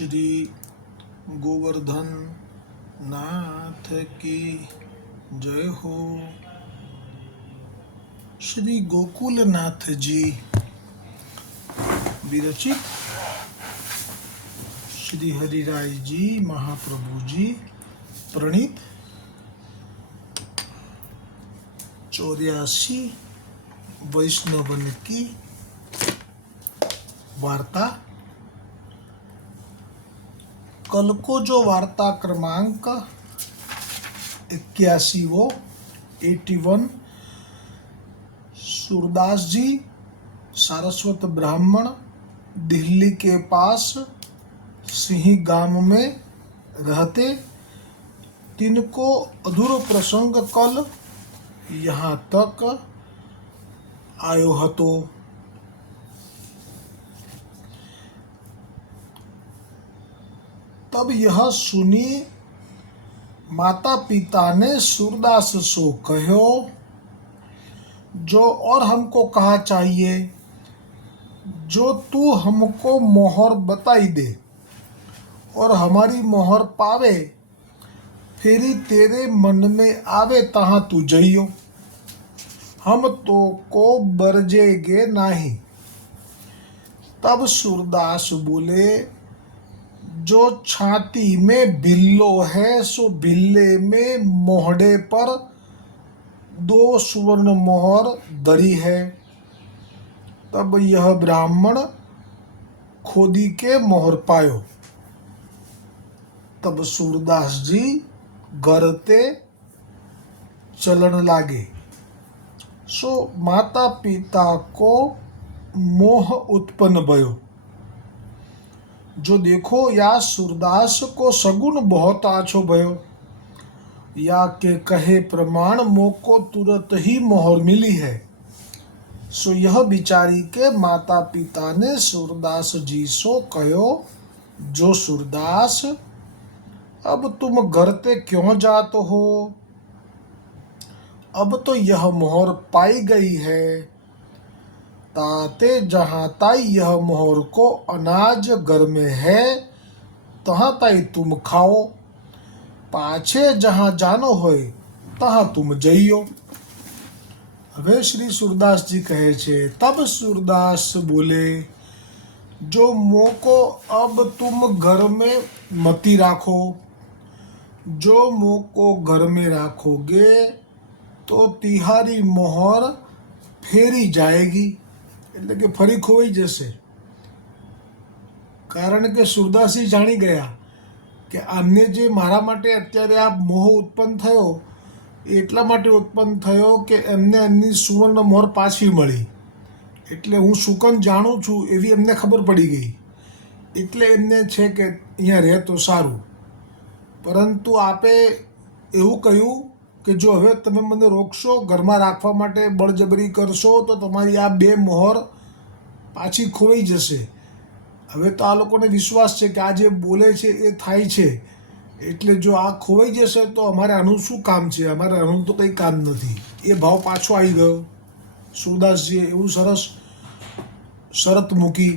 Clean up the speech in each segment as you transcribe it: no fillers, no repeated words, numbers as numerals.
श्री गोवर्धन नाथ की जय हो। श्री गोकुलनाथ जी विरचित श्री हरिराय जी महाप्रभु जी प्रणीत 84 वैष्णवन की वार्ता। कल को जो वार्ता क्रमांक 81 सूरदास जी सारस्वत ब्राह्मण दिल्ली के पास सिंही गांव में रहते, तिनको अधूरो प्रसंग कल यहाँ तक आयो हतो। तब यह सुनी माता पिता ने सूरदास सो कहो, जो और हमको कहा चाहिए, जो तू हमको मोहर बताई दे और हमारी मोहर पावे, फेरी तेरे मन में आवे तहाँ तू जइयो, हम तो को बरजेगे नाही। तब सूरदास बोले, जो छाती में बिल्लो है सो बिल्ले में मोहड़े पर 2 सुवर्ण मोहर दरी है। तब यह ब्राह्मण खोदी के मोहर पायो। तब सूरदास जी गरते चलन लागे। सो माता पिता को मोह उत्पन्न भयो। जो देखो या सूरदास को सगुन बहुत आछो भयो, या के कहे प्रमाण मोको तुरंत ही मोहर मिली है। सो यह विचारी के माता पिता ने सूरदास जी सो कहो, जो सूरदास अब तुम घर ते क्यों जात हो, अब तो यह मोहर पाई गई है, ताते जहाँ ताई यह मोहर को अनाज घर में है, तहाँ ताई तुम खाओ, पाछे जहाँ जानो होय तहाँ तुम जइयो। હવે શ્રી सूरदास जी कहे छे, तब सूरदास बोले, जो मोको अब तुम घर में मती राखो, जो मोको घर में राखोगे तो तिहारी मोहर फेरी जाएगी, એટલે કે ફરી ખોવાઈ જશે। કારણ કે સુરદાસજી જાણી ગયા કે આમને જે મારા માટે અત્યારે આ મોહ ઉત્પન્ન થયો, એટલા માટે ઉત્પન્ન થયો કે એમને એમની સુવર્ણ મોહર પાછી મળી, એટલે હું સુકન જાણું છું એવી એમને ખબર પડી ગઈ, એટલે એમને છે કે અહીંયા રહે તો સારું। પરંતુ આપે એવું કહ્યું કે જો હવે તમે મને રોકશો, ઘરમાં રાખવા માટે બળજબરી કરશો, તો તમારી આ 2 મોહર પાછી ખોવાઈ જશે। હવે તો આ લોકોને વિશ્વાસ છે કે આ જે બોલે છે એ થાય છે, એટલે જો આ ખોવાઈ જશે તો અમારે આનું શું કામ છે, અમારે આનું તો કંઈ કામ નથી। એ ભાવ પાછો આવી ગયો। सूरदासजीએ એવું સરસ શરત મૂકી,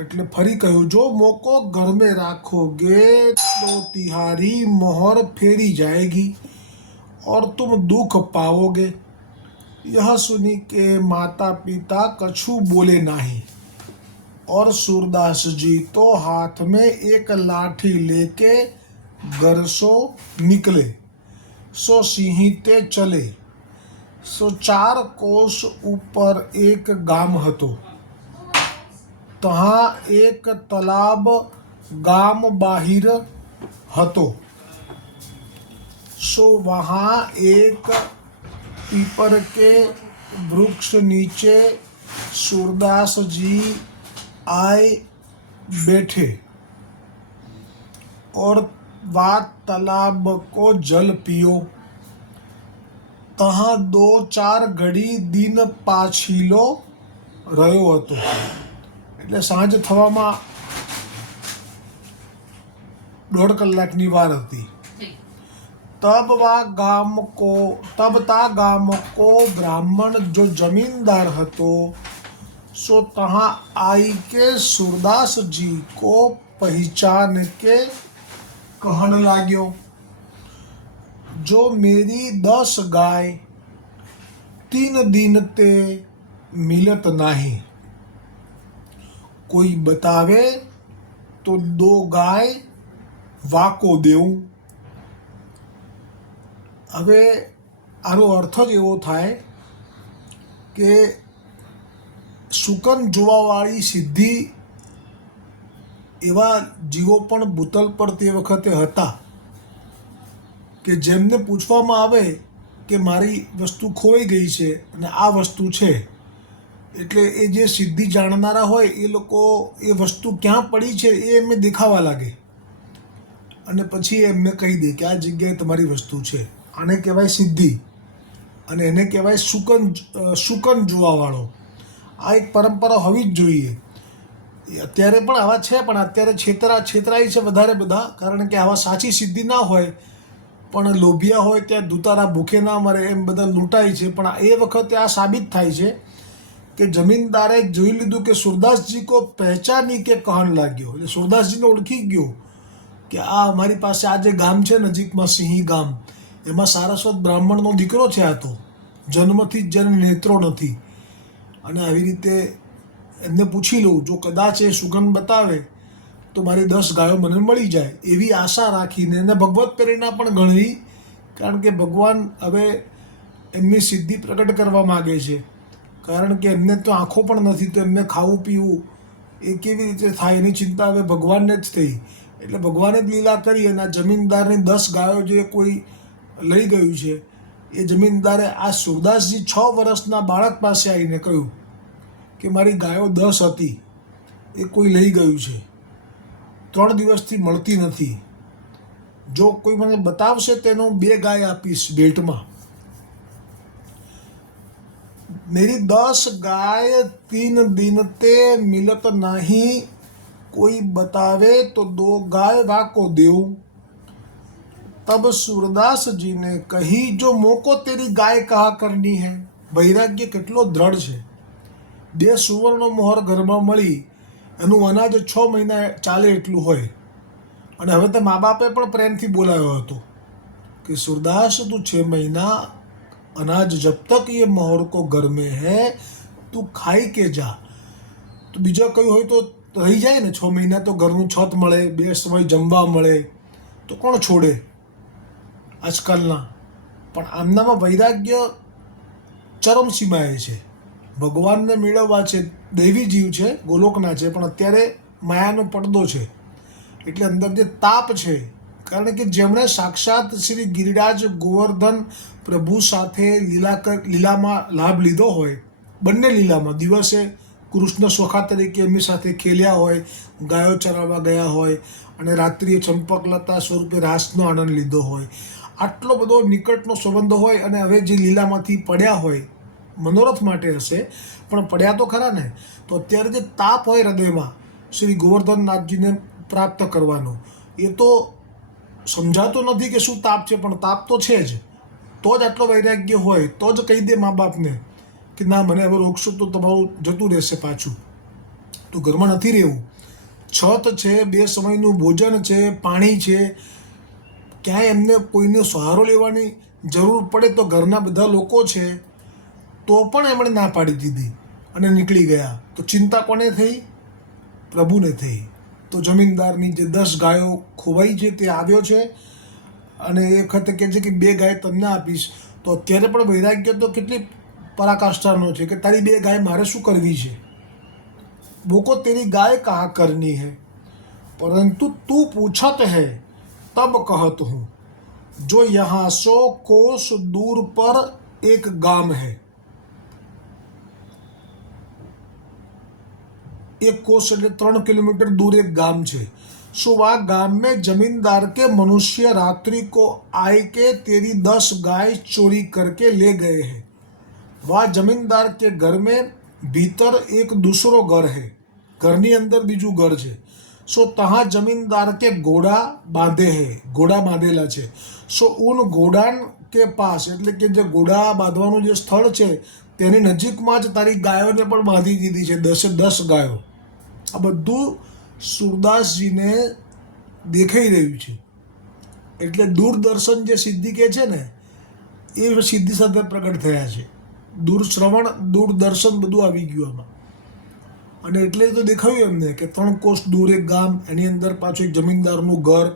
એટલે ફરી કહ્યું, जो मोको घर में राखोगे तो तिहारी मोहर फेरी जाएगी और तुम दुख पाओगे। यह सुनी के माता पिता कछु बोले नहीं, और सूरदास जी तो हाथ में एक लाठी लेके घर सो निकले। सो सिंहीते चले। सो 4 कोस ऊपर एक गाम हतो, तहाँ एक तालाब गाम बाहिर हतो। सो वहाँ एक पीपर के वृक्ष नीचे सूरदास जी आए बैठे और वह तालाब को जल पियो। तहाँ 2-4 घड़ी दिन पाछीलो રહ્યો હતો, એટલે સાંજ થવામાં 1.5 કલાકની વાર હતી। तब ता गाम को ब्राह्मण जो जमीनदार हतो, सो तहाँ आई के सूरदास जी को पहचान के कहन लाग्यो, जो मेरी 10 गाय 3 दिन ते मिलत नहीं, कोई बतावे तो 2 गाय વાકો દેવું. હવે આનો અર્થ જ એવો થાય કે શુકન જોવાવાળી સિદ્ધિ એવા જીવો પણ ભૂતલ પર તે વખતે હતા કે જેમને પૂછવામાં આવે કે મારી વસ્તુ ખોવાઈ ગઈ છે અને આ વસ્તુ છે, એટલે એ જે સિદ્ધિ જાણનારા હોય એ લોકો એ વસ્તુ ક્યાં પડી છે એ એમને દેખાવા લાગે અને પછી એમને કહી દે કે આ જગ્યાએ તમારી વસ્તુ છે. આને કહેવાય સિદ્ધિ અને એને કહેવાય શુકન જોવાવાળો. આ એક પરંપરા હોવી જ જોઈએ. અત્યારે પણ આવા છે, પણ અત્યારે છેતરાય છે વધારે બધા, કારણ કે આવા સાચી સિદ્ધિ ના હોય પણ લોભિયા હોય ત્યાં દુતારા ભૂખે ના મરે એમ બધા લૂંટાય છે. પણ એ વખતે આ સાબિત થાય છે કે જમીનદારે જોઈ લીધું કે સુરદાસજી કો પહેચાની કે કહન લાગ્યો, એટલે સુરદાસજીને ઓળખી ગયો કે આ અમારી પાસે આ જે ગામ છે નજીકમાં સિંહી ગામ, એમાં સારસ્વત બ્રાહ્મણનો દીકરો છે, આ તો જન્મથી જ જેને નેત્રો નથી. અને આવી રીતે એમને પૂછી લઉં, જો કદાચ એ સુગંધ બતાવે તો મારી 10 ગાયો મને મળી જાય, એવી આશા રાખીને એને ભગવત પ્રેરણા પણ ગણવી, કારણ કે ભગવાન હવે એમની સિદ્ધિ પ્રગટ કરવા માગે છે. કારણ કે એમને તો આંખો પણ નથી, તો એમને ખાવું પીવું એ કેવી રીતે થાય એની ચિંતા હવે ભગવાનને જ થઈ. એટલે ભગવાને જ લીલા કરી અને આ જમીનદારની 10 ગાયો જે કોઈ લઈ ગયું છે, એ જમીનદારે આ સુરદાસજી 6 વર્ષના બાળક પાસે આવીને કહ્યું કે મારી ગાયો 10 હતી, એ કોઈ લઈ ગયું છે, 3 દિવસથી મળતી નથી, જો કોઈ મને બતાવશે તેનો 2 ગાય આપીશ ભેટમાં. मेरी 10 गाय 3 दिन ते मिलत नहीं, कोई बतावे तो 2 गाय वाको देऊं. तब सूरदास जी ने कही, जो मोको तेरी गाय कहा करनी है. વૈરાગ્ય કેટલો દ્રઢ છે. 2 સુવર્ણ મોહર ઘરમાં મળી, એનું અનાજ 6 મહિના ચાલે એટલું હોય. અને હવે તો મા બાપે પણ પ્રેમથી બોલાવ્યો હતો કે सूरदास તું 6 મહિના अनाज जब तक ये मोहर को घर में है તું ખાઈ કે જા. તો બીજા કયું હોય તો રહી જાય ને, 6 મહિના તો ઘરનું છત મળે, 2 સમય જમવા મળે, તો કોણ છોડે આજકાલના. પણ આમનામાં વૈરાગ્ય ચરમ સીમાએ છે. ભગવાનને મેળવવા છે, દૈવી જીવ છે, ગોલોકના છે, પણ અત્યારે માયાનો પડદો છે, એટલે અંદર જે તાપ છે. કારણ કે જેમણે સાક્ષાત શ્રી ગિરિરાજ ગોવર્ધન પ્રભુ સાથે લીલામાં લાભ લીધો હોય, બંને લીલામાં, દિવસે કૃષ્ણ સોખા તરીકે એમની સાથે ખેલ્યા હોય, ગાયો ચરાવવા ગયા હોય, અને રાત્રિએ ચંપકલતા સ્વરૂપે રાસનો આનંદ લીધો હોય, આટલો બધો નિકટનો સંબંધ હોય, અને હવે જે લીલામાંથી પડ્યા હોય, મનોરથ માટે હશે પણ પડ્યા તો ખરા ને, તો અત્યારે જે તાપ હોય હૃદયમાં શ્રી ગોવર્ધનનાથજીને પ્રાપ્ત કરવાનો, એ તો સમજાતો નથી કે શું તાપ છે, પણ તાપ તો છે જ. તો જ આટલો વૈરાગ્ય હોય તો જ કહી દે મા બાપને કે ના, મને હવે રોકશો તો તમારું જતું રહેશે પાછું, તો ઘરમાં નથી રહેવું. છત છે, 2 સમયનું ભોજન છે, પાણી છે, ક્યાંય એમને કોઈનો સહારો લેવાની જરૂર પડે તો ઘરના બધા લોકો છે, તો પણ એમણે ના પાડી દીધી અને નીકળી ગયા. તો ચિંતા કોને થઈ? પ્રભુને થઈ. તો જમીનદારની જે 10 ગાયો ખોવાઈ છે તે આવ્યો છે અને એ વખતે કહે છે કે 2 ગાય તમને આપીશ. તો અત્યારે પણ વૈરાગ્ય તો કેટલી પરાકાષ્ઠાનો છે કે તારી 2 ગાય મારે શું કરવી છે? બોકો તેરી ગાય કહા કરની હૈ, પરંતુ તું પૂછત હૈ તબ કહત હું, જો यहाँ 100 कोस दूर पर एक गाम है. 1 कोस એટલે 3 किलोमीटर दूर एक गाम છે. सो वह गाम में जमींदार के मनुष्य रात्रि को आए के तेरी 10 गाय चोरी करके ले गए हैं. वह जमींदार के घर में भीतर एक दूसरो घर है, ઘરની અંદર બીજું ઘર છે. સો તહાં જમીનદાર કે ઘોડા બાંધે હે, ઘોડા બાંધેલા છે. સો ઉન ઘોડાન કે પાસ, એટલે કે જે ઘોડા બાંધવાનું જે સ્થળ છે તેની નજીકમાં જ તારી ગાયોને પણ બાંધી દીધી છે, 10 ગાયો. આ બધું સુરદાસજીને દેખાઈ રહ્યું છે. એટલે દૂરદર્શન જે સિદ્ધિ કહે છે ને, એ સિદ્ધિ સાથે પ્રગટ થયા છે. દૂરશ્રવણ, દૂરદર્શન બધું આવી ગયું આમાં. અને એટલે તો દેખાયું એમને કે 3 કોસ દૂર એક ગામ, એની અંદર પાછું એક જમીનદારનું ઘર,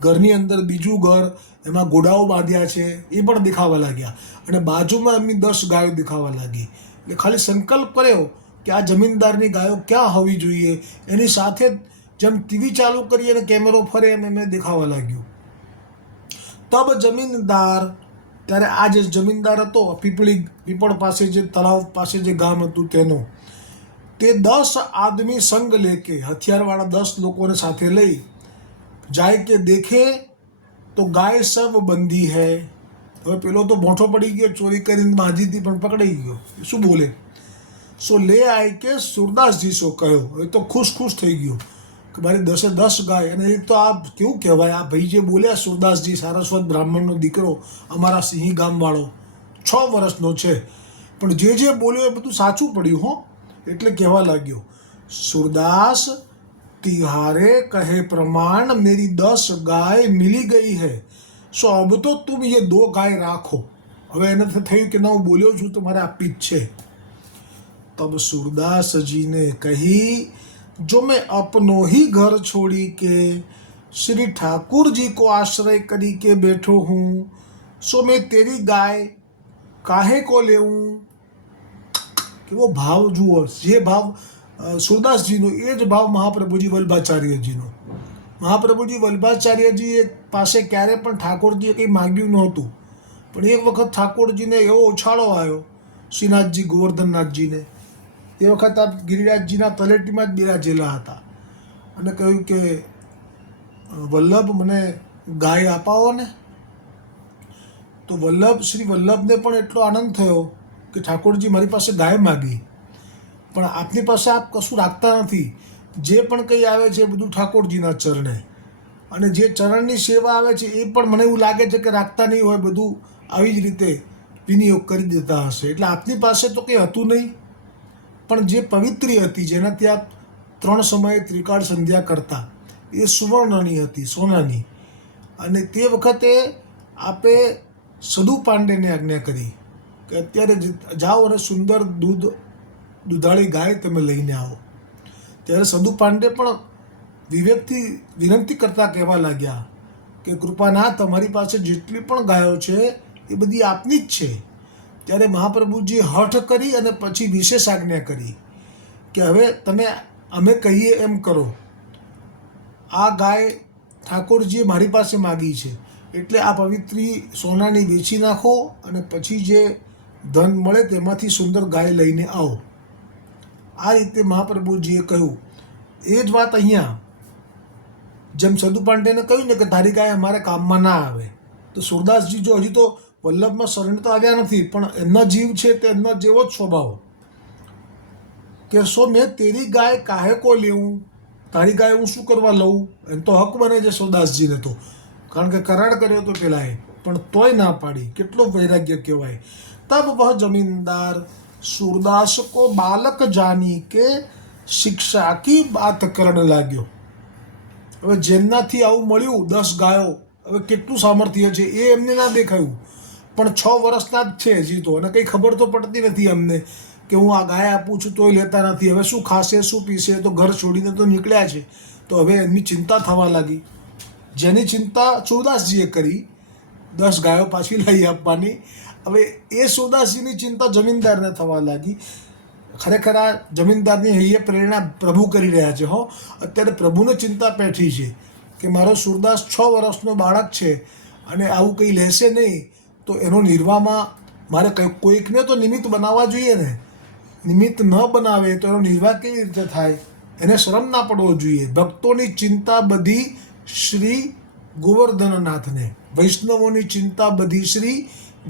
ઘરની અંદર બીજું ઘર, એમાં ઘોડાઓ બાંધ્યા છે, એ પણ દેખાવા લાગ્યા. અને બાજુમાં એમની 10 ગાયો દેખાવા લાગી. એટલે ખાલી સંકલ્પ કર્યો કે આ જમીનદારની ગાયો ક્યાં હોવી જોઈએ, એની સાથે જેમ ટીવી ચાલુ કરી અને કેમેરો ફરે એમ એમને દેખાવા લાગ્યું. તબ જમીનદાર, ત્યારે આ જે જમીનદાર હતો, પીપળ પાસે જે તળાવ પાસે જે ગામ હતું તેનો, તે 10 આદમી સંગ લેકે, હથિયારવાળા 10 લોકોને સાથે લઈ જાય કે દેખે તો ગાય સબ બંધી હૈ. હવે પેલો તો મોટો પડી ગયો, ચોરી કરીને બાંધી હતી પણ પકડાઈ ગયો, શું બોલે. સો લે આય કે સુરદાસજી સો કહ્યો. હવે તો ખુશ થઈ ગયો કે મારી 10 ગાય. અને એક તો આ કેવું કહેવાય, આ ભાઈ જે બોલ્યા સુરદાસજી, સારસ્વત બ્રાહ્મણનો દીકરો, અમારા સિંહી ગામવાળો, 6 વર્ષનો છે, પણ જે બોલ્યો એ બધું સાચું પડ્યું હો. એટલે કહેવા લાગ્યો, સુરદાસ તિહારે કહે પ્રમાણ મેરી 10 ગાય મિલી ગઈ હૈ, સો અબ તો તુમ ये 2 ગાય રાખો. હવે એને થયું કે ના, હું બોલ્યો છું તો મારે આપી જ છે. તબ सूरदास ने कही, जो मैं अपनो ही घर छोड़ी के श्री ठाकुर जी को आश्रय करी के बैठो हूँ, सो मैं तेरी गाय काहे को लेऊं. કેવો ભાવ જુઓ, જે ભાવ સુરદાસજીનો એ જ ભાવ મહાપ્રભુજી વલ્ભાચાર્યજીનો. મહાપ્રભુજી વલ્ભાચાર્યજી પાસે ક્યારે પણ ઠાકોરજીએ કંઈ માગ્યું નહોતું, પણ એક વખત ઠાકોરજીને એવો ઉછાળો આવ્યો શ્રીનાથજી ગોવર્ધનનાથજીને. તે વખત આ ગિરિરાજજીના તલેટીમાં જ બિરાજેલા હતા અને કહ્યું કે વલ્લભ મને ગાય અપાવો ને. તો શ્રી વલ્લભને પણ એટલો આનંદ થયો કે ઠાકોરજી મારી પાસે ગાય માગી, પણ આપની પાસે આપ કશું રાખતા નથી. જે પણ કંઈ આવે છે એ બધું ઠાકોરજીના ચરણે, અને જે ચરણની સેવા આવે છે એ પણ મને એવું લાગે છે કે રાખતા નહીં હોય, બધું આવી જ રીતે વિનિયોગ કરી દેતા હશે. એટલે આપની પાસે તો કંઈ હતું નહીં, પણ જે પવિત્રી હતી, જેનાથી આપ 3 સમયે ત્રિકાળ સંધ્યા કરતા, એ સુવર્ણની હતી, સોનાની. અને તે વખતે આપે સદુ પાંડેને આજ્ઞા કરી કે અત્યારે જાઓ અને સુંદર દૂધાળી ગાય તમે લઈને આવો. ત્યારે સદુ પાંડે પણ વિવેકથી વિનંતી કરતા કહેવા લાગ્યા કે કૃપાનાથ, તમારી પાસે જેટલી પણ ગાયો છે એ બધી આપની જ છે. ત્યારે મહાપ્રભુજી હઠ કરી અને પછી વિશેષ આજ્ઞા કરી કે હવે તમે અમે કહીએ એમ કરો. આ ગાય ઠાકોરજીએ મારી પાસે માગી છે, એટલે આ પવિત્રી સોનાની વેચી નાખો અને પછી જે ધન મળે તેમાંથી સુંદર ગાય લઈને આવો. આ રીતે મહાપ્રભુજીએ કહ્યું. એ જ વાત અહીંયા જેમ સદુ પાંડેને કહ્યું ને કે તારી ગાય અમારે કામમાં ના આવે, તો સુરદાસજી જો હજી તો વલ્લભમાં શરણ તો આવ્યા નથી, પણ એમના જીવ છે તે એમના જેવો જ સ્વભાવ કે સો મેં તેરી ગાય કાહે કો લેવું, તારી ગાય હું શું કરવા લઉં. એમ તો હક બને છે સુરદાસજીને તો, કારણ કે કરાર કર્યો તો પેલા એ, પણ તોય ના પાડી. કેટલો વૈરાગ્ય કહેવાય. તબ વહ જમીનદાર सूरदास को बालक जानी के शिक्षा की बात ਕਰਨ લાગ્યો. હવે જેમનાથી આવું મળ્યું 10 ગાયો, હવે કેટલું સામર્થ્ય છે એ એમને ના દેખાયું, પણ 6 વર્ષના જ છે હજી તો, અને કંઈ ખબર તો પડતી નથી અમને કે હું આ ગાય આપું છું તોય લેતા નથી. હવે શું ખાશે શું પીશે, તો ઘર છોડીને તો નીકળ્યા છે, તો હવે એમની ચિંતા થવા લાગી. જેની ચિંતા સુરદાસજીએ કરી 10 ગાયો પાછી લઈ આપવાની, હવે એ સુરદાસજીની ચિંતા જમીનદારને થવા લાગી. ખરેખર આ જમીનદારની અહીંયા પ્રેરણા પ્રભુ કરી રહ્યા છે. હો, અત્યારે પ્રભુને ચિંતા પેઠી છે કે મારો સુરદાસ 6 વર્ષનો બાળક છે અને આવું કંઈ લેશે નહીં, તો એનો નિર્વાહમાં મારે કોઈકને તો નિમિત્ત બનાવવા જોઈએ ને. નિમિત્ત ન બનાવે તો એનો નિર્વાહ કેવી રીતે થાય? એને શરમ ના પડવો જોઈએ. ભક્તોની ચિંતા બધી શ્રી ગોવર્ધનનાથને, વૈષ્ણવોની ચિંતા બધી શ્રી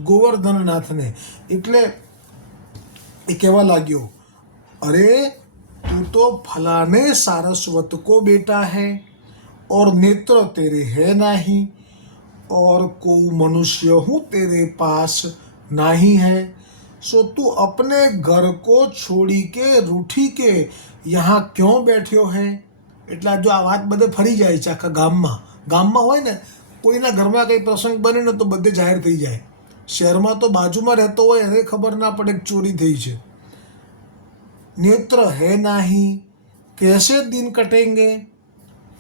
ગોવર્ધનનાથને. એટલે એ કહેવા લાગ્યો, અરે તું તો ફલાને सारस्वत को बेटा है और नेत्र तेरे है नहीं और को मनुष्य हूँ तेरे पास नहीं है, सो तू अपने घर को छोड़ी के रूठी के यहाँ क्यों बैठ्यो है. એટલે જો આ વાત બધે ફરી જાય છે આખા ગામમાં હોય ને, કોઈના ઘરમાં કંઈ પ્રસંગ બને ને તો બધે જાહેર થઈ જાય. શહેરમાં તો બાજુમાં રહેતો હોય એને ખબર ના પડે કે ચોરી થઈ છે. नेत्र है नहीं कैसे दिन कटेंगे.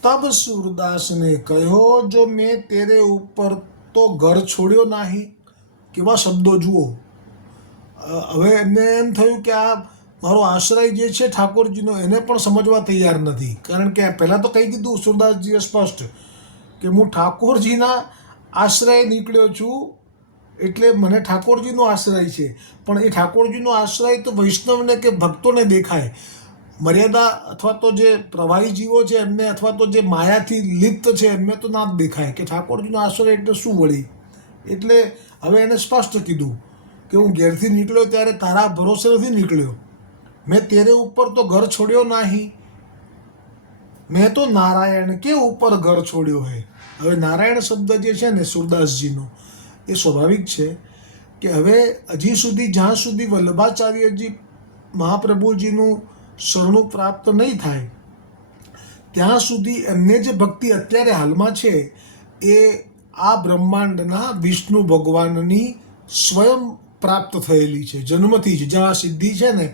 तब सूरदास ने कहो जो मैं तेरे ऊपर तो घर छोड़્યો નહીં. કેવા શબ્દો જુઓ. હવે એમને એમ થયું કે આ મારો આશ્રય જે છે ઠાકોરજીનો એને પણ સમજવા તૈયાર નથી. કારણ કે પહેલાં તો કહી દીધું સુરદાસજીએ સ્પષ્ટ કે હું ઠાકોરજીના આશ્રય નીકળ્યો છું, એટલે મને ઠાકોરજીનો આશ્રય છે. પણ એ ઠાકોરજીનો આશ્રય તો વૈષ્ણવને કે ભક્તોને દેખાય. મર્યાદા અથવા તો જે પ્રવાહી જીવો છે એમને, અથવા તો જે માયાથી લિપ્ત છે એમને તો ના જ દેખાય કે ઠાકોરજીનો આશ્રય એટલે શું વળી. એટલે હવે એને સ્પષ્ટ કીધું કે હું ઘેરથી નીકળ્યો ત્યારે તારા ભરોસે નથી નીકળ્યો. મેં તેરે ઉપર તો ઘર છોડ્યો નહીં. મેં તો નારાયણ કે ઉપર ઘર છોડ્યો હે. હવે નારાયણ શબ્દ જે છે ને સુરદાસજીનો, એ સ્વાભાવિક છે કે હવે હજી સુધી જ્યાં સુધી વલ્લભાચાર્યજી મહાપ્રભુજીનું શરણું પ્રાપ્ત નહીં થાય ત્યાં સુધી એમને જે ભક્તિ અત્યારે હાલમાં છે એ આ બ્રહ્માંડના વિષ્ણુ ભગવાનની સ્વયં પ્રાપ્ત થયેલી છે, જન્મથી જ. જ્યાં સિદ્ધિ છે ને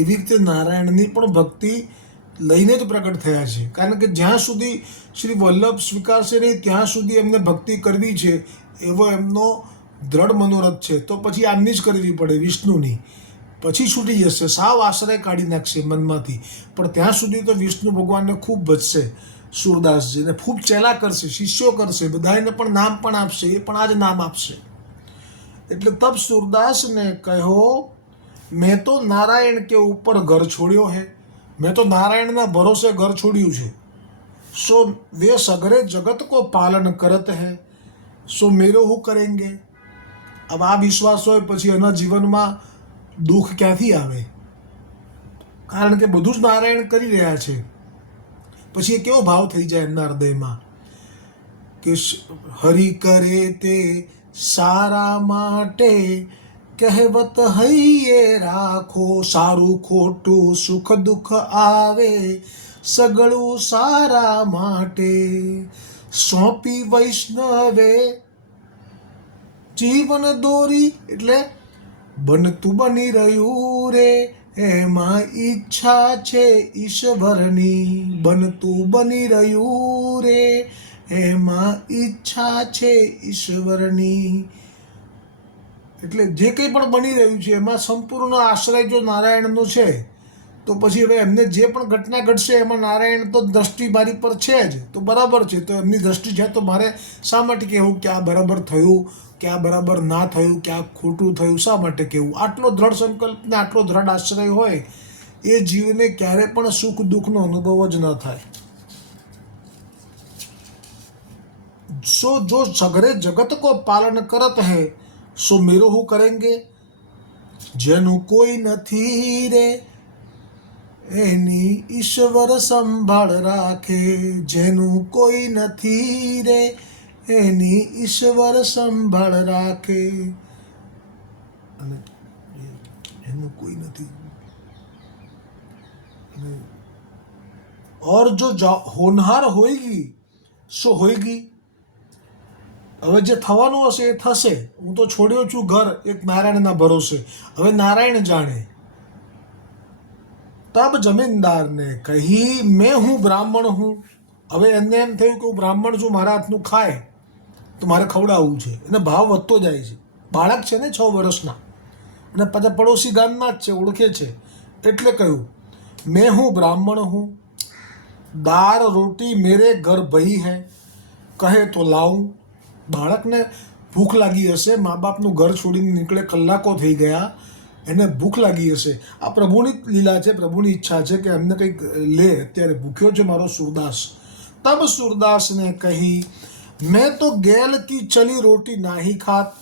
એવી રીતે નારાયણની પણ ભક્તિ લઈને જ પ્રગટ થયા છે. કારણ કે જ્યાં સુધી શ્રી વલ્લભ સ્વીકારશે નહીં ત્યાં સુધી એમને ભક્તિ કરવી છે એવો એમનો દ્રઢ મનોરથ છે. તો પછી આમની જ કરવી પડે, વિષ્ણુની. પછી છૂટી જશે, સાવ આશ્રય કાઢી નાખશે મનમાંથી. પણ ત્યાં સુધી તો વિષ્ણુ ભગવાનને ખૂબ ભજશે સુરદાસજીને, ખૂબ ચેલા કરશે, શિષ્યો કરશે, બધાને પણ નામ પણ આપશે, એ પણ આ જ નામ આપશે. એટલે તબ सूरदास ने કહો મેં તો નારાયણ કે ઉપર ઘર છોડ્યો હે. મેં તો નારાયણના ભરોસે ઘર છોડ્યું છે. સો વે સગરે જગત કો પાલન કરત હે, સો મેરો હું કરેંગે. अब આ વિશ્વાસ હોય પછી એના જીવનમાં દુઃખ ક્યાંથી આવે? કારણ કે બધું જ નારાયણ કરી રહ્યા છે. પછી એ કેવો ભાવ થઈ જાય એમના હૃદયમાં કે હરિ કરે તે સારા માટે કહેવત હૈયે રાખો, સારું ખોટું સુખ દુઃખ આવે સગળું સારા માટે. સોંપી વૈષ્ણવે જીવન દોરી, એટલે બનતું બની રહ્યું રે એમાં ઈચ્છા છે ઈશ્વરની. બનતું બની રહ્યું રે એમાં ઈચ્છા છે ઈશ્વરની. એટલે જે કંઈ પણ બની રહ્યું છે એમાં સંપૂર્ણ આશ્રય જો નારાયણનો છે તો પછી હવે એમને જે પણ ઘટના ઘટશે એમાં નારાયણ તો દ્રષ્ટિ મારી પર છે જ, તો બરાબર છે. તો એમની દ્રષ્ટિ છે તો મારે શા માટે કહેવું કે આ બરાબર થયું, કે આ બરાબર ના થયું, કે આ ખોટું થયું, શા માટે કહેવું? આટલો દ્રઢ સંકલ્પ ને આટલો દ્રઢ આશ્રય હોય એ જીવને ક્યારે પણ સુખ દુઃખનો અનુભવ જ ન થાય. સો જો સગરે જગત કો પાલન કરત હૈ સો મેરો હું કરેંગે. જેનું કોઈ નથી રે એની ઈશ્વર સંભાળ રાખે. જેનું કોઈ નથી રે એની ઈશ્વર સંભાળ રાખે. અને એનું કોઈ નથી. और जो होनहार होएगी सो होएगी. હવે જે થવાનું હશે એ થશે. હું તો છોડ્યો છું ઘર એક નારાયણના ભરોસે. હવે નારાયણ જાણે. તબ જમીનદારને કહી મેં હું બ્રાહ્મણ હું. હવે એને એમ થયું કે હું બ્રાહ્મણ છું, મારા હાથનું ખાય તો મારે ખવડાવવું છે. એને ભાવ વધતો જાય છે. બાળક છે ને 6 વર્ષના, અને પાછા પડોશી ગામના જ છે, ઓળખે છે. એટલે કહ્યું મેં હું બ્રાહ્મણ હું, દાળ રોટી મેરે ઘર ભઈ હૈ. કહે તો લાવું. બાળકને ભૂખ લાગી હશે, મા બાપનું ઘર છોડીને નીકળે, કલાકો થઈ ગયા, એને ભૂખ લાગી હશે. આ પ્રભુની લીલા છે, પ્રભુની ઈચ્છા છે કે એમને કંઈક લે. અત્યારે ભૂખ્યો છે મારો સુરદાસ. તબ સુરદાસને કહી મેં તો ગેલ કી ચલી રોટી નાહી ખાત.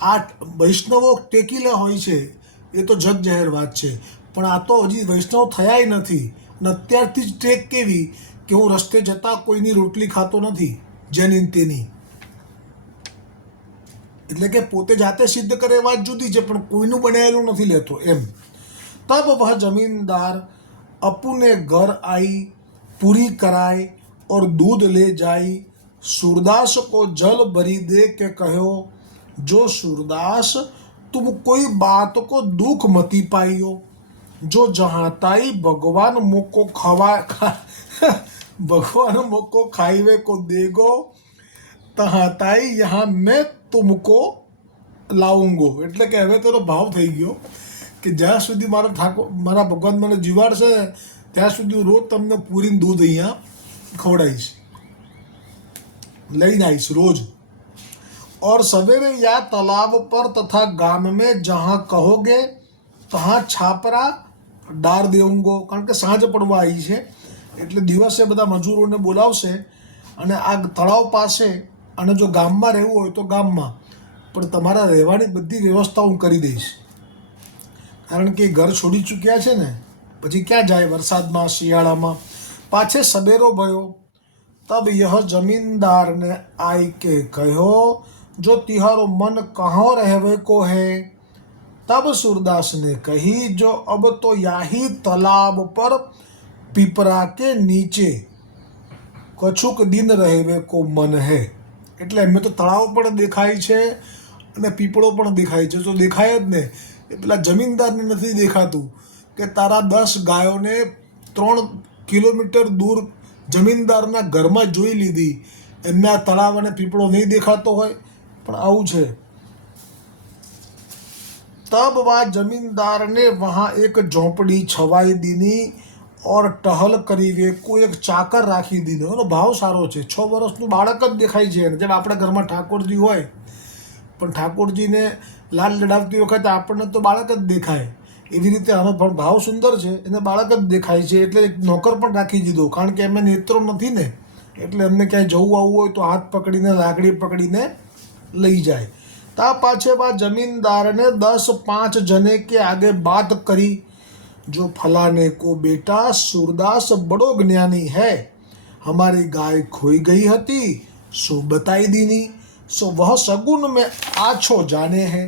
આ વૈષ્ણવો ટેકીલા હોય છે એ તો જગ જાહેર વાત છે, પણ આ તો હજી વૈષ્ણવ થયાય નથી. અને અત્યારથી જ ટેક કેવી કે હું રસ્તે જતાં કોઈની રોટલી ખાતો નથી જેની તેની. એટલે કે પોતે જાતે સિદ્ધ કરે એ વાત જુદી છે, પણ કોઈનું બનાવેલું નથી લેતો એમ. तब वह जमींदार अपने घर आई, पूरी कराई और दूध ले जाई। सूरदास को जल भरी दे के कहो, जो सूरदास तुम कोई बात को दुख मती पाइयो, जो जहाँ ताई भगवान मुको खवा भगवान मुको खाईवे को देगो, तहाँ ताई यहाँ मैं तुमको લાવુંગો. એટલે કે હવે તેનો ભાવ થઈ ગયો કે જ્યાં સુધી મારા ભગવાન મને જીવાડશે ત્યાં સુધી રોજ તમને પૂરીને દૂધ અહીંયા ખવડાવીશ, લઈને આવીશ રોજ. और सवेरे या तालाब पर तथा गाम में जहाँ कहोगे तहाँ छापरा डार देऊंगो. કારણ કે સાંજ પડવા આવી છે એટલે દિવસે બધા મજૂરોને બોલાવશે અને આ તળાવ પાસે, અને જો ગામમાં રહેવું હોય તો ગામમાં, પણ તમારા રહેવાની બધી વ્યવસ્થા હું કરી દઈશ. કારણ કે ઘર છોડી ચૂક્યા છે ને, પછી ક્યાં જાય વરસાદમાં શિયાળામાં. પાછે સબેરો ભયો. તબ યહ જમીનદાર ને આઈ કે કહ્યો, जो तिहारो मन कहाँ रहवे को है. तब सूरदास ने कही, जो अब तो याही तालाब पर पीपरा के नीचे कछुक दिन रहवे को मन है. એટલે એમને તો તળાવ પણ દેખાય છે અને પીપળો પણ દેખાય છે. તો દેખાય જ ને, એ પેલા જમીનદારને નથી દેખાતું કે તારા 10 ગાયોને 3 કિલોમીટર દૂર જમીનદારના ઘરમાં જોઈ લીધી, એમને આ તળાવ અને પીપળો નહીં દેખાતો હોય. પણ આવું છે. तब वह जमींदार ने वहाँ एक झोंपड़ी छवाई दीनी और टहल કરી વે કોઈ એક ચાકર રાખી દીધો. એનો ભાવ સારો છે. 6 વર્ષનું બાળક જ દેખાય છે. જેમ આપણા ઘરમાં ઠાકોરજી હોય, પણ ઠાકોરજીને લાલ લડાવતી વખતે આપણને તો બાળક જ દેખાય, એવી રીતે આનો પણ ભાવ સુંદર છે. એને બાળક જ દેખાય છે એટલે એક નોકર પણ રાખી દીધો. કારણ કે એમને નેત્રો નથી ને, એટલે એમને ક્યાંય જવું આવવું હોય તો હાથ પકડીને લાકડી પકડીને લઈ જાય. ता पाछे बा जमींदार ने 10-5 जने के आगे बात करी, जो फलाने को बेटा सूरदास बड़ो ज्ञानी है, हमारी गाय खोई गई हती, सो बताई दीनी, सो वह सगुन में आछो जाने हैं,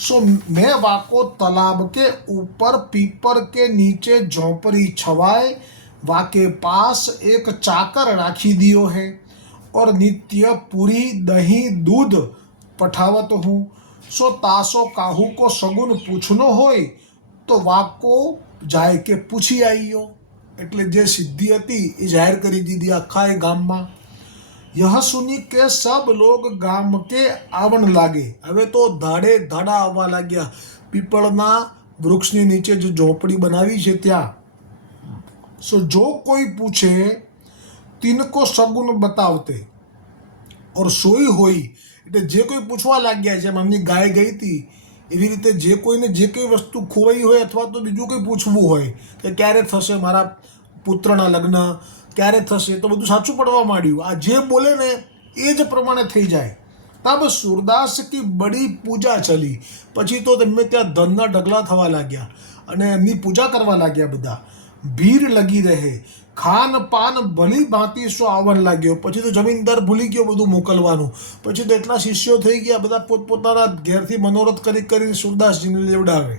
सो मैं वाको तालाब के ऊपर पीपर के नीचे झोंपड़ी छवाए वाके पास एक चाकर राखी दियो है, और नित्य पूरी दही दूध पठावत हूँ. सो तासो काहू को सगुन पूछनो होय तो वाको जाए के पूछी आइयो. એટલે જે સિદ્ધિ હતી એ જાહેર કરી દીધી આખા એ ગામમાં. यह सुनी के सब लोग गाम के આવણ લાગે. હવે તો ધાડે ધાડા આવવા લાગ્યા. પીપળના વૃક્ષની નીચે જે ઝોપડી બનાવી છે ત્યાં. સો જો કોઈ પૂછે તિनको સગુન બતાવતે और સોઈ હોય. એટલે જે કોઈ પૂછવા લાગ્યા છે, એમની ગાય ગઈ હતી એવી રીતે જે કોઈને જે કંઈ વસ્તુ ખોવાઈ હોય અથવા તો બીજું કંઈ પૂછવું હોય કે ક્યારે થશે મારા પુત્રના લગ્ન, ક્યારે થશે, તો બધું સાચું પડવા માંડ્યું. આ જે બોલે ને એ જ પ્રમાણે થઈ જાય. તબ सूरदास की बड़ी पूजा चली. પછી તો તેમને ત્યાં ધનના ઢગલા થવા લાગ્યા અને એમની પૂજા કરવા લાગ્યા બધા. ભીડ લગી રહે, ખાન પાન ભલી ભાંતિ સો આવન લાગ્યો. પછી તો જમીનદાર ભૂલી ગયો બધું મોકલવાનું. પછી તો એટલા શિષ્યો થઈ ગયા, બધા પોતપોતાના ઘેરથી મનોરથ કરીને सूरदासजीને લેવડાવે.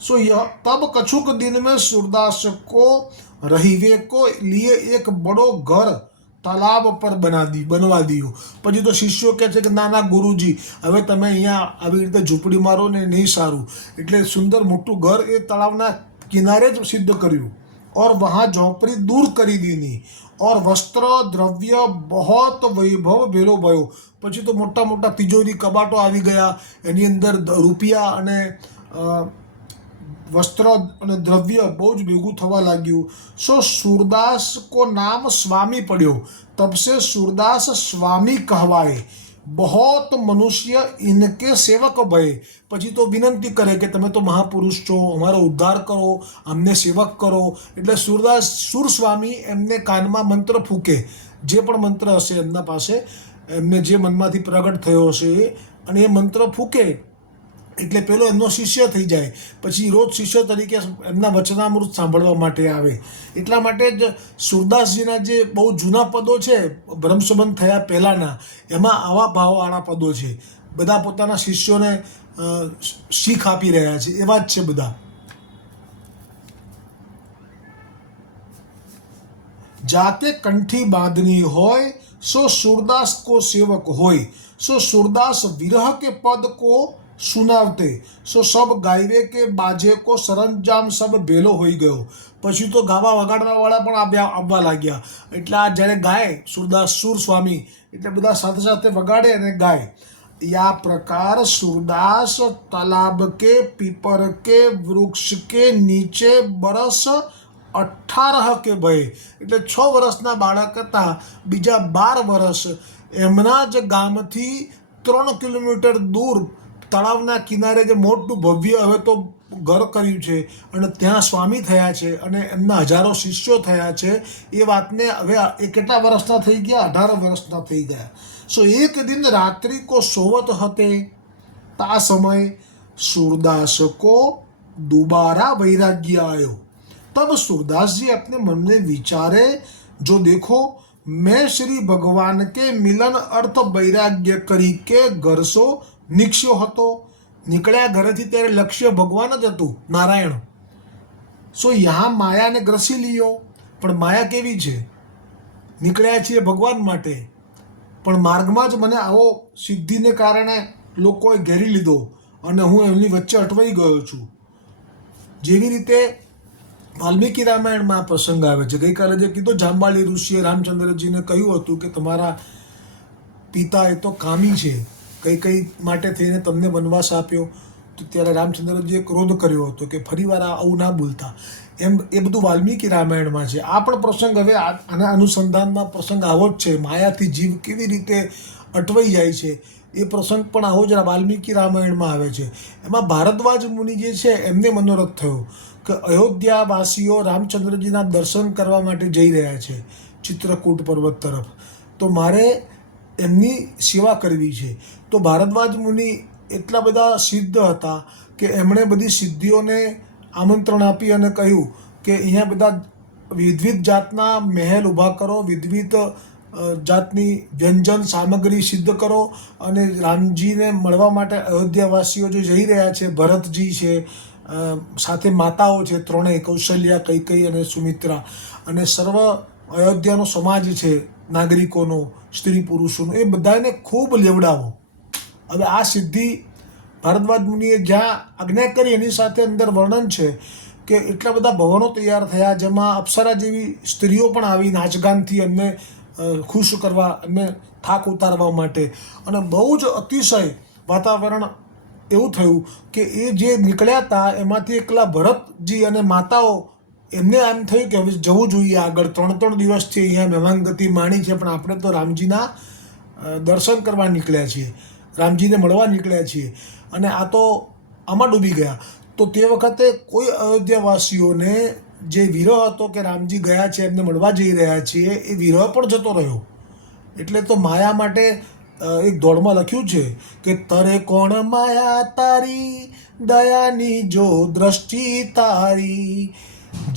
सो यह तब कछुक दिन में सूरदास को रहीवे को लिए एक बड़ो घर तालाब पर बनवा दियो. પછી તો શિષ્યો કહે છે કે ના ના ગુરુજી, હવે તમે અહીંયા આવી રીતે ઝૂંપડી મારો ને નહીં સારું. એટલે સુંદર મોટું ઘર એ તળાવના કિનારે જ સિદ્ધ કર્યું. और वहाँ झोंपड़ी दूर કરી દીધી. और વસ્ત્ર દ્રવ્ય બહોત વૈભવ ભેલો ભયો. પછી તો મોટા મોટા તિજોરી કબાટો આવી ગયા, એની અંદર રૂપિયા અને વસ્ત્ર અને દ્રવ્ય બહુ જ ભેગું થવા લાગ્યું. સો सूरदास को नाम स्वामी પડ્યો. तब से सूरदास स्वामी कहवाए. बहुत मनुष्य इनके सेवक भये. પછી તો વિનંતી કરે કે તમે તો મહાપુરુષ છો, અમારો ઉદ્ધાર કરો, અમને સેવક કરો. એટલે सूरदास સુરસ્વામી એમને કાનમાં મંત્ર ફૂંકે, જે પણ મંત્ર હશે એમના પાસે, એમને જે મનમાંથી પ્રગટ થયો હશે એ, અને એ મંત્ર ફૂંકે એટલે પેલો એમનો શિષ્ય થઈ જાય. પછી રોજ શિષ્ય તરીકે એમના વચનામૃત સાંભળવા માટે આવે. એટલા માટે જ सूरदासજીના જે બહુ જૂના પદો છે બ્રહ્મસંબંધ થયા પહેલાંના, એમાં આવા ભાવવાળા પદો છે. બધા પોતાના શિષ્યોને શીખ આપી રહ્યા છે, એવા જ છે બધા. જાતે કંઠી બાંધની હોય સો सूरदास को सेवक હોય, सो सूरदास विरह के पद को सुनावते, सो सब गायवे के बाजे को સરંજામ સબ ભેલો હોઈ ગયો. પછી તો ગાવા વગાડવાવાળા પણ આવવા લાગ્યા. એટલે આ જ્યારે ગાય सूरदास सूर स्वामी એટલે બધા સાથે સાથે વગાડે અને ગાય. या प्रकार सूरदास तालाब के पीपर के वृक्ष के नीचे बरस 18 કે ભય એટલે 6 વર્ષના બાળક હતા, બીજા 12 વર્ષ એમના જ ગામથી 3 કિલોમીટર દૂર તળાવના કિનારે જે મોટું ભવ્ય હવે તો ઘર કર્યું છે અને ત્યાં સ્વામી થયા છે અને એમના હજારો શિષ્યો થયા છે. એ વાતને હવે એ કેટલા વર્ષના થઈ ગયા? 18 વર્ષના થઈ ગયા. સો એક દિન રાત્રિ કો સોવત હતે તા સમય सूरदास को दोबारा वैराग्य आयो. तब सूरदास जी अपने मन में विचारे, जो देखो मैं श्री भगवान के मिलन अर्थ वैराग्य करी के घर સો નીકળ્યો હતો. નીકળ્યા ઘરેથી ત્યારે લક્ષ્ય ભગવાન જ હતું, નારાયણ. સો યહાં માયાને ગ્રસી લ્યો. પણ માયા કેવી છે? નીકળ્યા છીએ ભગવાન માટે, પણ માર્ગમાં જ મને આવો સિદ્ધિને કારણે લોકોએ ઘેરી લીધો અને હું એમની વચ્ચે અટવાઈ ગયો છું. જેવી રીતે વાલ્મીકી રામાયણમાં પ્રસંગ આવે છે. ગઈકાલે જે કીધું, જાંબાળી ઋષિએ રામચંદ્રજીને કહ્યું હતું કે તમારા પિતા એ તો કામી છે, કઈ માટે થઈને તમને વનવાસ આપ્યો. તો ત્યારે રામચંદ્રજીએ ક્રોધ કર્યો હતો કે ફરીવાર આવું ના બોલતા. એમ એ બધું વાલ્મીકી રામાયણમાં છે. આ પણ પ્રસંગ હવે આના અનુસંધાનમાં પ્રસંગ આવો જ છે. માયાથી જીવ કેવી રીતે અટવાઈ જાય છે એ પ્રસંગ પણ આવો જ વાલ્મીકી રામાયણમાં આવે છે. એમાં ભારદ્વાજ મુનિ જે છે એમને મનોરથ થયો કે અયોધ્યાવાસીઓ રામચંદ્રજીના દર્શન કરવા માટે જઈ રહ્યા છે ચિત્રકૂટ પર્વત તરફ, તો મારે એમની સેવા કરવી છે. તો ભારદ્વાજ મુનિ એટલા બધા સિદ્ધ હતા કે એમણે બધી સિદ્ધિઓને આમંત્રણ આપી અને કહ્યું કે અહીંયા બધા વિવિધ જાતના મહેલ ઊભા કરો, વિવિધ જાતની વ્યંજન સામગ્રી સિદ્ધ કરો અને રામજીને મળવા માટે અયોધ્યાવાસીઓ જે જઈ રહ્યા છે, ભરતજી છે, સાથે માતાઓ છે ત્રણેય, કૌશલ્યા, કૈકેયી અને સુમિત્રા, અને સર્વ અયોધ્યાનો સમાજ છે નાગરિકોનો, સ્ત્રી પુરુષોનો, એ બધાને ખૂબ લેવડાવો. હવે આ સિદ્ધિ ભારદ્વાજ મુનિએ જ્યાં આજ્ઞા કરી એની સાથે અંદર વર્ણન છે કે એટલા બધા ભવનો તૈયાર થયા, જેમાં અપ્સરા જેવી સ્ત્રીઓ પણ આવી નાચગાનથી એમને ખુશ કરવા, એમને થાક ઉતારવા માટે. અને બહુ જ અતિશય વાતાવરણ એવું થયું કે એ જે નીકળ્યા હતા એમાંથી એકલા ભરતજી અને માતાઓ એમને એમ થયું કે હવે જવું જોઈએ આગળ. 3 દિવસથી અહીંયા મહેમાન ગતિ માણી છે, પણ આપણે તો રામજીના દર્શન કરવા નીકળ્યા છીએ, રામજીને મળવા નીકળ્યા છીએ, અને આ તો આમાં ડૂબી ગયા. તો તે વખતે કોઈ અયોધ્યાવાસીઓને જે વિરહ હતો કે રામજી ગયા છે, એમને મળવા જઈ રહ્યા છીએ, એ વિરહ પણ જતો રહ્યો. એટલે તો માયા માટે એક દોડમાં લખ્યું છે કે તરે કોણ માયા તારી, દયાની જો દ્રષ્ટિ તારી,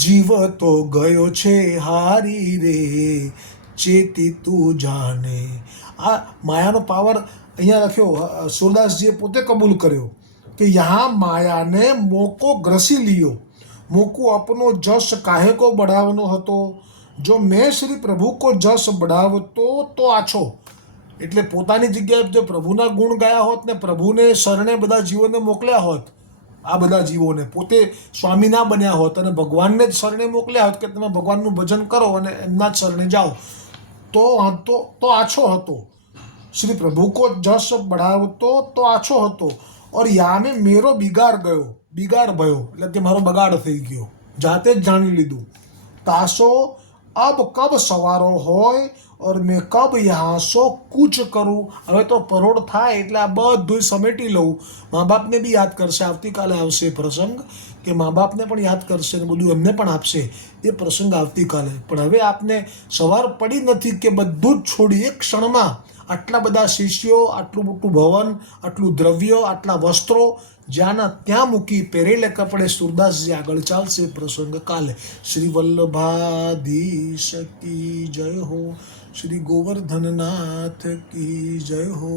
જીવ તો ગયો છે હારી રે, ચેતી તું જાને. આ માયાનો પાવર અહીંયા લખ્યો, सूरदासજીએ પોતે કબૂલ કર્યો કે યહાં માયાને મોકો ગ્રસી લિયો, મોકો અપનો જશ કાહે કો બઢાવનો હતો, જો મેં શ્રી પ્રભુ કો જશ બઢાવતો તો આછો. એટલે પોતાની જગ્યાએ જો પ્રભુના ગુણ ગાયા હોત ને પ્રભુને શરણે બધા જીવોને મોકલ્યા હોત, આ બધા જીવોને પોતે સ્વામી ના બન્યા હોત અને ભગવાનને જ શરણે મોકલ્યા હોત કે તમે ભગવાનનું ભજન કરો અને એમના જ શરણે જાઓ, તો આછો હતો. શ્રી પ્રભુ કો જશ બઢાવતો તો આછો હતો. ઓર યામે મેરો બિગાડ ભયો, એટલે કે મારો બગાડ થઈ ગયો, જાતે જ જાણી લીધું. તાસો અબ કબ સવારો હોય ઓર મેં કબ યહાં સો કૂચ કરું. હવે તો પરોઢ થાય એટલે આ બધું સમેટી લઉં. મા બાપને બી યાદ કરશે, આવતીકાલે આવશે પ્રસંગ કે મા બાપને પણ યાદ કરશે ને બધું એમને પણ આપશે, એ પ્રસંગ આવતીકાલે. પણ હવે આપને સવાર પડી નથી કે બધું જ છોડી એક ક્ષણમાં આટલા બધા શિષ્યો, આટલું મોટું ભવન, આટલું દ્રવ્ય, આટલા વસ્ત્રો જ્યાંના ત્યાં મૂકી પહેરેલે કપડે सूरदासજી આગળ ચાલશે પ્રસંગ કાલે. શ્રી વલ્લભાધીશ કી જય હો, શ્રી ગોવર્ધનનાથ કી જય હો.